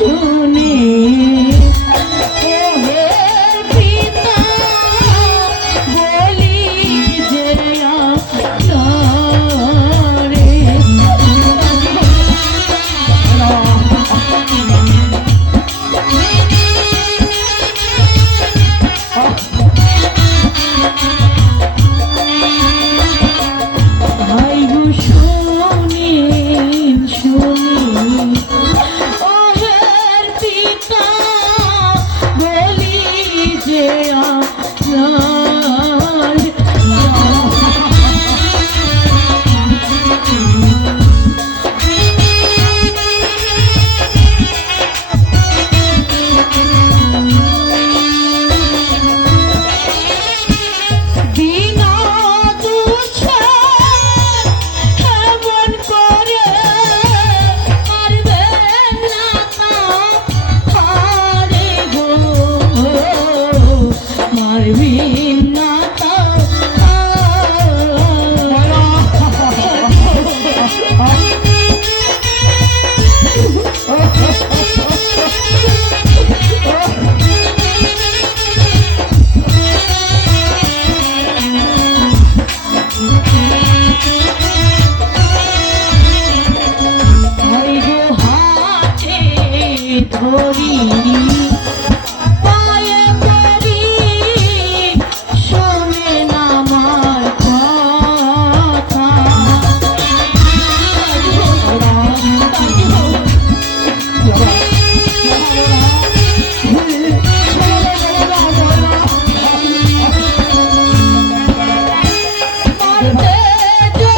Oh. ধরি yo